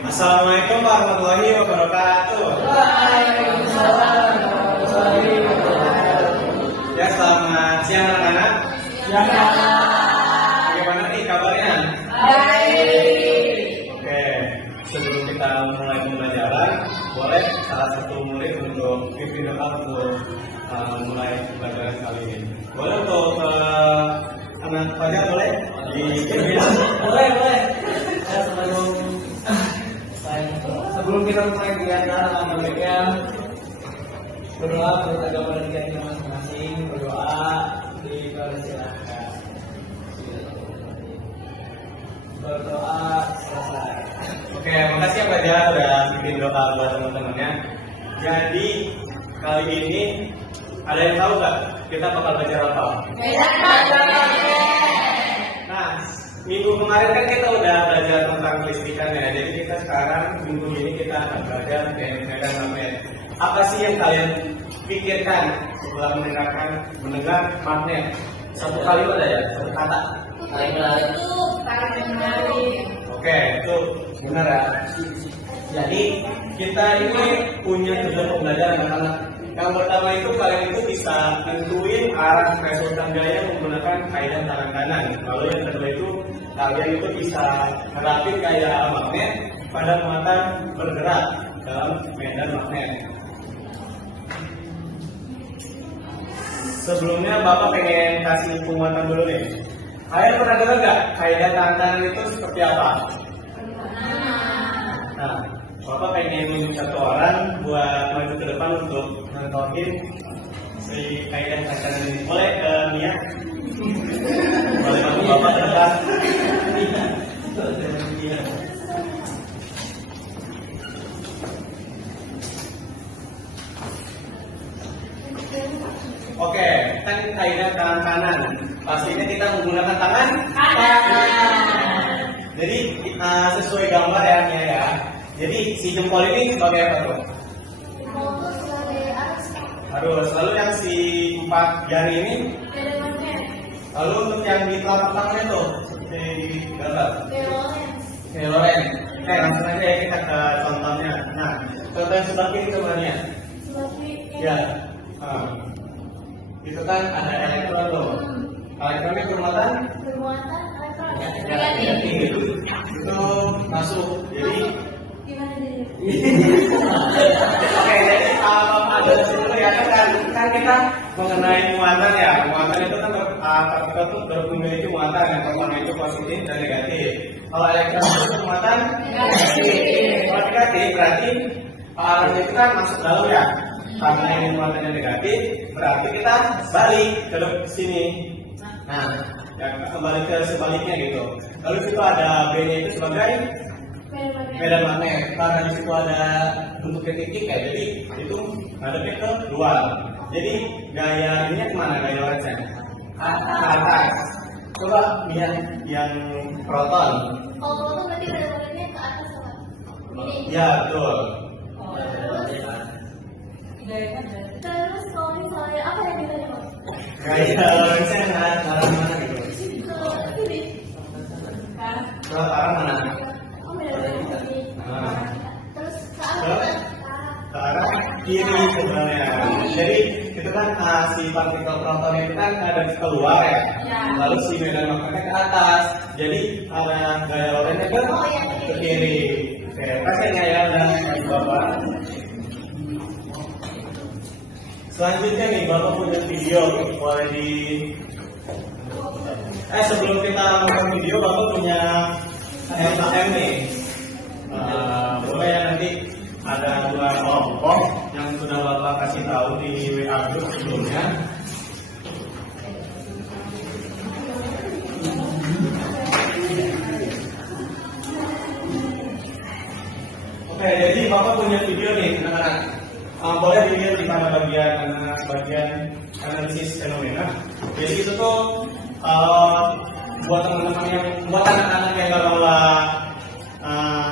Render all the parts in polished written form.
Assalamualaikum warahmatullahi wabarakatuh. Waalaikumsalam warahmatullahi wabarakatuh. Ya, selamat siang anak-anak. Ya, Bagaimana nih kabarnya? baik. Oke, sebelum kita mulai pembelajaran, boleh salah satu murid untuk pimpin doa untuk mulai pembelajaran kali ini. Boleh untuk anak Fajar boleh dipimpin? Boleh. Sebelum kita mulai kegiatan, alhamdulillah berdoa menurut agama dan kita masing-masing. Berdoa dipersilahkan. Berdoa selesai. Oke, makasih ya Pak Jar udah bikin doa buat teman-temannya. Jadi kali ini ada yang tahu nggak kita bakal belajar apa? Nah, minggu kemarin kan kita udah belajar tentang kelistrikan ya. Jadi kita sekarang minggu ini kita akan belajar medan magnet. Apa sih yang kalian pikirkan setelah mendengar magnet? Satu kalimat aja, satu kata. Oke, itu benar ya. Jadi kita ini punya tujuan pembelajaran anak-anak. Yang pertama itu kalian itu bisa tentuin arah resultan gaya menggunakan kaidah tangan kanan. Lalu yang kedua itu kalian itu bisa nerapin gaya magnet pada muatan bergerak dalam medan magnet. Sebelumnya Bapak pengen kasih penguatan dulu nih. Kalian pernah dengar nggak kaidah tangan kanan itu seperti apa? Nah, Bapak pengen satu orang buat maju ke depan untuk menentuin si kaidah tangan kanan ini. Boleh ke Mia? Boleh bantu Bapak ke depan? Oke, kan kaidah tangan kanan. Pastinya kita menggunakan tangan kanan. Jadi sesuai gambar ya Mia ya. Jadi si jempol ini sebagai apa tuh? Harus. Lalu yang si 4 jari ini? Lalu untuk yang di telapak tangannya tuh seperti gambar? Kayak loren. Oke, langsung aja ya kita ke contohnya. Nah, contoh yang sebelah kiri kemana? Ya. Itu kan ada elektron tuh. Elektronnya bermuatan? Negatif. Itu masuk. Jadi oke, jadi ada dulu ya kan kita mengenai muatan ya. Muatan itu kan partikel itu memiliki muatan yang pertama itu positif dan negatif. Kalau elektron itu muatan negatif. Kalau negatif berarti arahnya itu kan masuk dalam ya. Karena ini muatannya negatif, berarti kita balik ke sini. Nah, ya, kembali ke sebaliknya gitu. Lalu situ ada B-nya itu sebagai medan magnet. Karena di situ ada bentuk titik ya, jadi itu ngadepnya ke luar. Jadi gaya ini kemana gaya lorenznya? Ke atas. Coba lihat yang proton. Kalau proton berarti medan magnetnya ke atas apa? Ya betul. Terus kalau misalnya apa yang kita lihat? Gaya lorenznya arah mana gitu? Ke arah mana? Oh, medan magnet. Terus ke arah Kiri sebenarnya. Jadi itu kan si partikel proton itu kan ada di keluar ya. Lalu si medan magnetnya ke atas. Jadi arah gaya lorenznya ke kiri. Oke, pastinya ya dan Bapak. Selanjutnya nih Bapak punya video boleh di. Sebelum kita nonton video Bapak punya LKM nih. Boleh ya nanti ada 2 kelompok yang sudah Bapak kasih tahu di WA group sebelumnya. Oke, jadi Bapak punya video nih anak-anak. Boleh dilihat di mana bagian analisis fenomena. Jadi itu tuh buat teman-teman yang buat anak-anak yang nggak bawa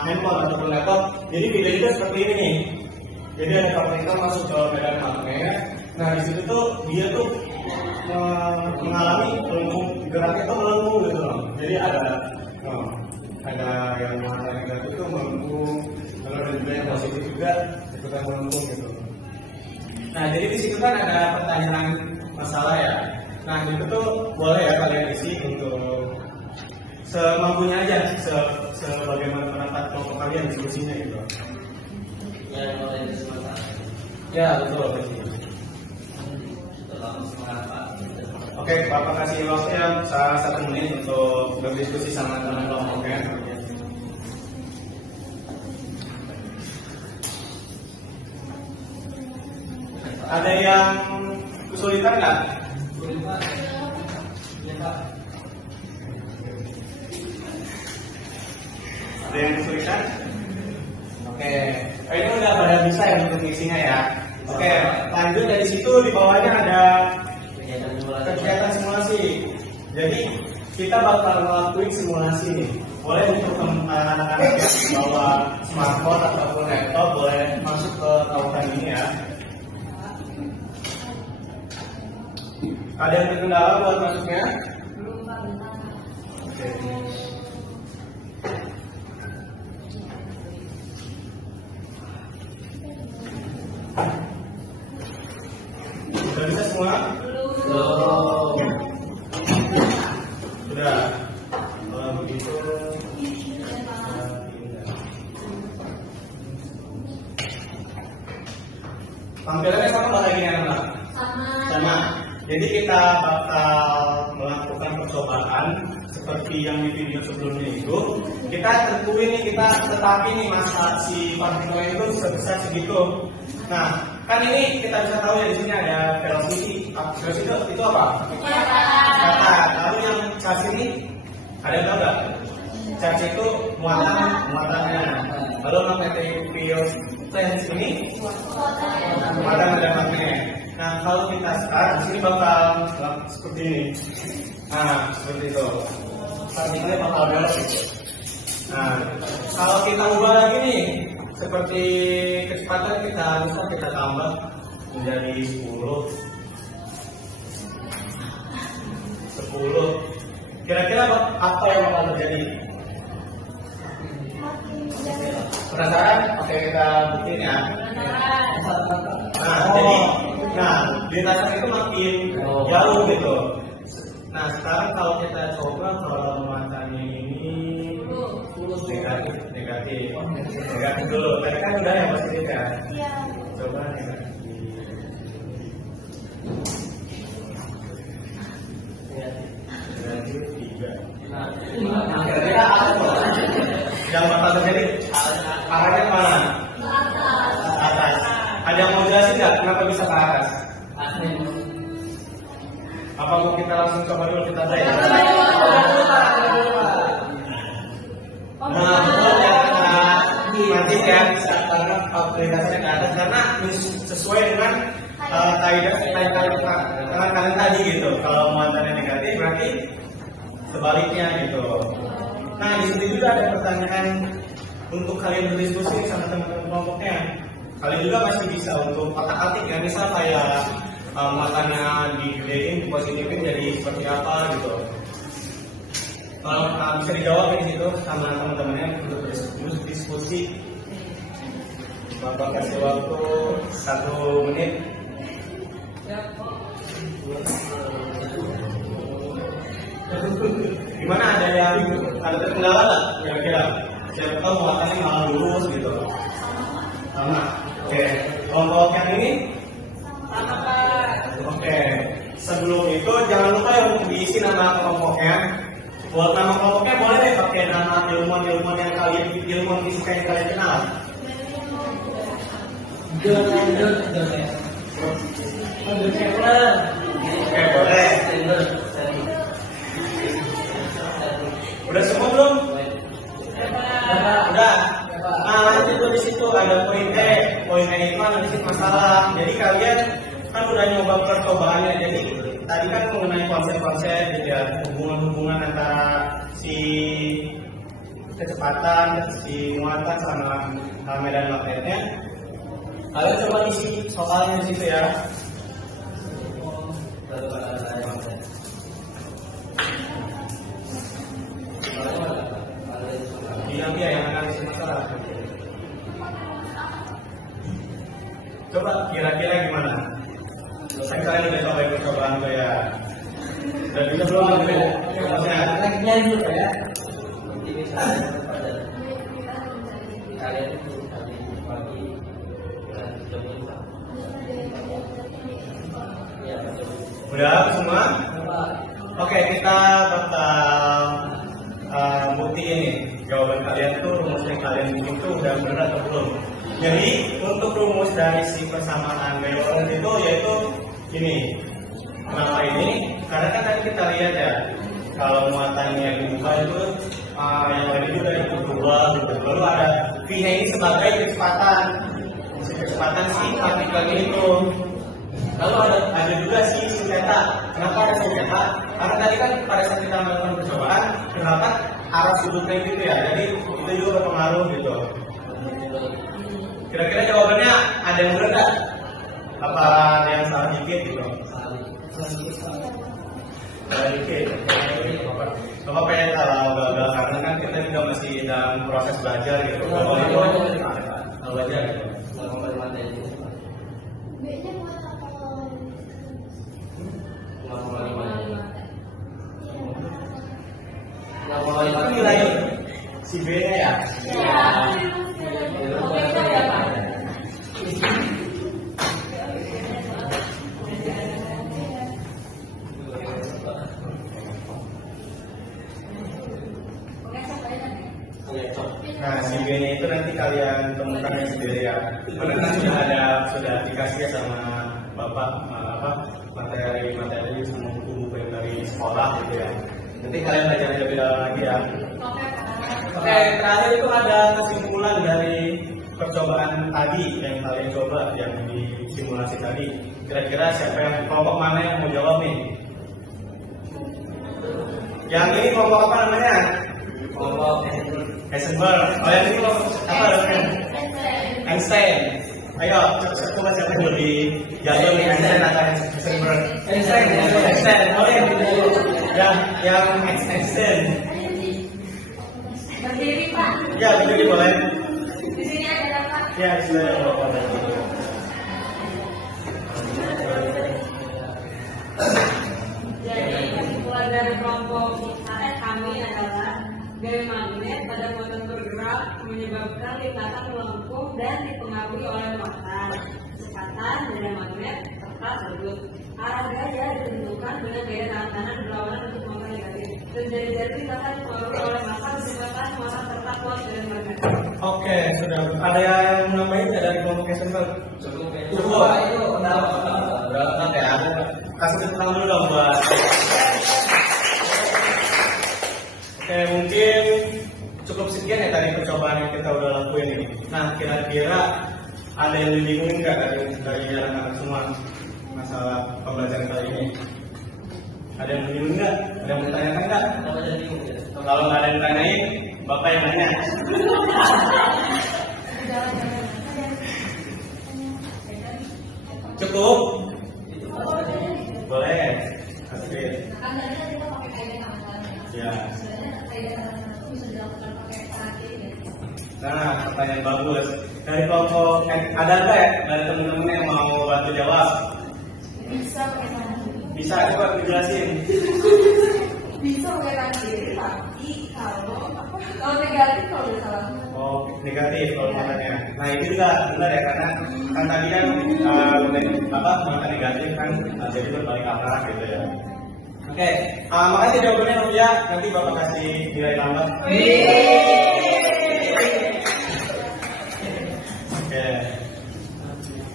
handphone ataupun laptop. Jadi video itu seperti ini nih. Jadi ada partikel masuk ke medan magnet. Nah di situ tuh dia tuh mengalami geraknya tuh melengkung gitu loh. Jadi ada yang muatan negatif itu melengkung juga ikutan melengkung gitu. Nah, jadi di situ kan ada pertanyaan masalah ya. Nah, itu tuh boleh ya kalian isi untuk semampunya aja, sebagaimana pendapat kelompok kalian diskusinya gitu. Ya, mulai dari masalah. Ya, betul. Oke, Bapak kasih waktunya 1 menit untuk berdiskusi sama teman kelompoknya. Ada yang kesulitan nggak? Ada yang kesulitan? Oke, ini udah pada bisa ya untuk ngisinya ya. Oke, lanjut dari situ di bawahnya ada kegiatan simulasi. Jadi kita bakal ngelakuin simulasi nih. Boleh untuk anak-anak yang bawa smartphone ataupun laptop boleh masuk ke tautan ini ya. Ada yang terkendala buat masuknya? Oke. Sudah bisa semua? Belum. Sudah. Kalau begitu tampilannya sama nggak kayak gini anak-anak? Sama. Jadi kita bakal melakukan percobaan seperti yang di video sebelumnya itu. Kita tentuin nih, kita tetapi nih masa si partikel itu sebesar segitu. Nah, kan ini kita bisa tahu ya di sini ada velocity. Velocity itu apa? Kata. Lalu yang charge ini ada yang tahu nggak? Charge itu muatannya. Lalu magnetic field strength ini muatan ada magnet. Nah, kalau kita start di sini bakal seperti ini. Nah, seperti itu. Partikelnya bakal belok. Nah, kalau kita ubah lagi nih, seperti kecepatan kita bisa kita tambah menjadi 10. Kira-kira apa yang bakal terjadi? Penasaran? Oke, kita buktiin ya. Nah, jadi lintasan itu makin jauh gitu. Nah, sekarang kalau kita coba kalau muatannya ini negatif dulu. Tadi kan udah yang positif ya. Coba negatif. Negatif 3. Nah, kira-kira apa yang bakal terjadi? Arahnya kemana? Atas. Ada yang mau jelasin nggak kenapa bisa ke atas? Apa mau kita langsung coba dulu kita try? Nah, betul ya, nanti kan karena aplikasinya ke atas karena sesuai dengan kalian tadi gitu. Kalau muatannya negatif berarti sebaliknya gitu. Nah, di sini juga ada pertanyaan untuk kalian berdiskusi sama teman-teman kelompoknya. Kalian juga masih bisa untuk otak-atik ya, misal kayak muatannya digedein, dipositifin jadi seperti apa gitu. Kalau bisa dijawab di situ sama teman-temannya untuk berdiskusi. Bapak kasih waktu 1 menit. Gimana, ada terkendala nggak kira-kira? Siapa tahu muatannya malah lurus gitu. Sama. Oke. Kelompok yang ini? Oke. Sebelum itu jangan lupa ya untuk diisi nama kelompoknya. Buat nama kelompoknya boleh deh pakai nama ilmuwan yang kalian, ilmuwan fisika yang kalian kenal. Oke, boleh. Udah semua belum? Udah. Nah, lanjut di situ ada poin E. Poin E itu analisis masalah. Jadi kalian kan udah nyoba percobaannya. Jadi tadi kan mengenai konsep-konsep gitu ya, hubungan antara si kecepatan, si muatan sama medan magnetnya. Kalian coba isi soalnya di situ ya. Iya, yang analisis masalah. Coba kira-kira gimana? Kan kalian udah cobain percobaan tuh ya. Dan bisa belum ambil contohnya? Anaknya juga ya. Nanti misalnya pada kalian itu kali pagi dan coba. Ya betul. Udah semua? Oke, kita bakal buktiin nih jawaban kalian tuh rumus yang kalian bikin tuh udah benar atau belum. Jadi untuk rumus dari si persamaan Galois itu yaitu ini. Kenapa ini? Karena kan tadi kita lihat ya, kalau muatannya dibuka itu yang lain juga itu berubah gitu. Lalu ada V-nya ini sebagai kecepatan si partikel itu. Lalu ada juga si theta. Kenapa ada si theta? Karena tadi kan pada saat kita melakukan percobaan, kenapa arah sudutnya gitu ya. Jadi itu juga berpengaruh gitu. Kira-kira jawabannya ada yang benar nggak? Apa ada yang salah dikit gitu? Salah dikit. Bapak pengen kalau gagal karena kan kita juga masih dalam proses belajar gitu. Kalau itu belajar gitu. B-nya buat apa? Itu nilai si B-nya ya? Ya. Nah, si B-nya itu nanti kalian temukannya sendiri ya. Karena kan sudah dikasih ya sama Bapak materi sama buku-buku yang dari sekolah gitu ya. Nanti kalian belajar lebih dalam lagi ya. Oke, terakhir itu ada kesimpulan dari percobaan tadi yang kalian coba yang di simulasi tadi. Kira-kira siapa yang kelompok mana yang mau jawab nih? Yang ini kelompok apa namanya? Kelompok Heisenberg. Oh yang ini kelompok apa namanya? Einstein. Ayo, coba siapa yang lebih jauh nih Einstein atau Heisenberg? Einstein. Oh yang Einstein. Berdiri Pak. Ya, berdiri boleh. Di sini ada Pak. Ya, sudah boleh. Jadi kesimpulan dari kelompok kami adalah gaya magnet pada muatan bergerak menyebabkan lipatan melengkung dan dipengaruhi oleh muatan. Kecepatan gaya magnet tetap bergut. Arah gaya ditentukan dengan gaya tangan berlawanan untuk muatan negatif. Dan jari-jari lipatan dipengaruhi oleh massa disebabkan muatan tetap kuat dan magnet. Oke, sudah. Ada yang nambahin nggak dari kelompok Heisenberg? Cukup ya. Cukup. Itu Berapa ya? Kasih tepuk tangan dulu dong buat. Oke, mungkin cukup sekian ya tadi percobaan yang kita udah lakuin ini. Nah, kira-kira ada yang dibingungin nggak dari anak-anak semua masalah pembelajaran kali ini? Ada yang bingung nggak? Ada yang bertanya nggak? Apa jadi bingung ya? Kalau nggak ada yang tanyain, Bapak yang nanya. Cukup? Boleh. Oke. Kan tadi kita pakai kaidah tangan. Ya. Sebenarnya kaidah tangan itu bisa dilakukan pakai kaki ya. Nah, pertanyaan bagus. Dari kelompok ada nggak ya dari teman-teman yang mau bantu jawab? Bisa pakai tangan. Bisa, coba dijelasin. Bisa pakai tangan kiri, tapi kalau negatif kalau nggak salah. Oh, negatif kalau matanya. Nah, itu juga benar ya karena kan tadi kan mata negatif kan jadi berbalik arah gitu ya. Oke, makasih jawabannya Nuria. Nanti Bapak kasih nilai tambah. Oke.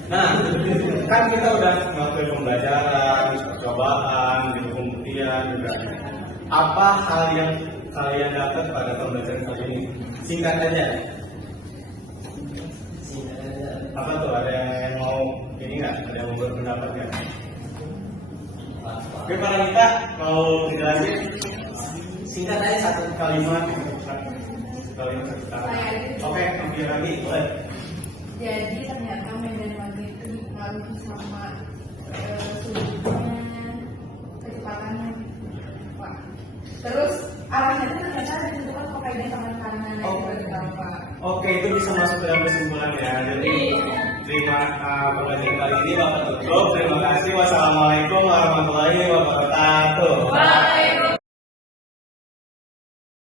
Nah, kan kita udah melakukan pembelajaran, percobaan, gitu, pembuktian juga. Apa hal yang kalian dapat pada pembelajaran kali ini? Singkat aja. Apa tuh? Ada yang mau ini nggak? Ada yang mau berpendapat nggak? Oke, para kita mau dijelasin singkat aja satu kalimat. Kalimat satu kalimat. Oke, ambil lagi, boleh. Jadi ternyata medan magnet itu dipengaruhi sama sudutnya, kecepatannya. Wah. Terus arahnya itu ternyata ditentukan pakai kaidah tangan kanan Oh. yang berapa. Oke, itu bisa masuk ke dalam kesimpulan ya. Jadi terima pengajian kali ini Bapak tutup. Terima kasih. Wassalamualaikum warahmatullahi wabarakatuh.